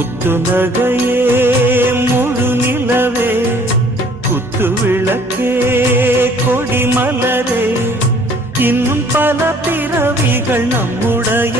முத்து நகையே முழு நிலவே குத்து விளக்கே கொடி மலரே இன்னும் பல பிறவிகள் நம்முடைய